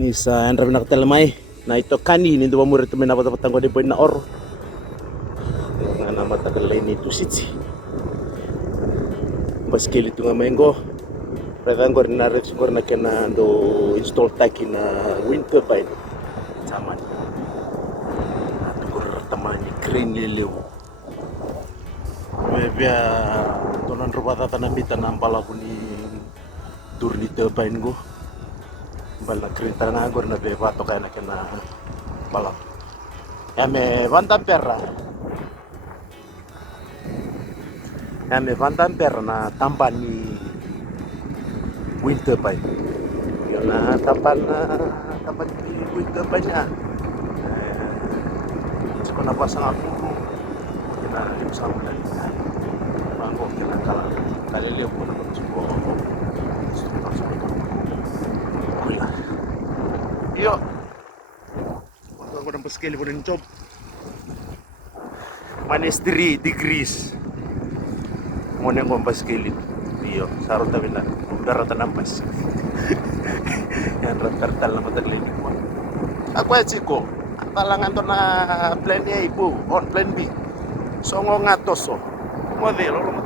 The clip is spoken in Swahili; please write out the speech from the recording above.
Ni sa andra nakatelmay na ito kanini ndo mo rito minapatapatang ko di boy na or nga na matagal ni tusitsi baskeli tu nga mengo pwede ngor na rin siguro na kena do install taki na wind turbine zaman at ngor tamani crane lelew bebya tonan rubata tanambita na ambala ko ni turni turbine go bala crane tanang ngor na beba to kaya na kena bala ame vantan per na tampan ni wind turbine na tampan ni wind turbine nya ko na pasang ako kina lim sa mga bangko kina kala kaliliw ko na ko iyo ko ng baskeli ko ng job minus 3 degrees muna ko ang baskeli iyo sarot tabi na daratan ang pas yan ratartal na mataglingin mo ako ay siko talangan to na plan A po on plan B so nga Toso modelo lo mo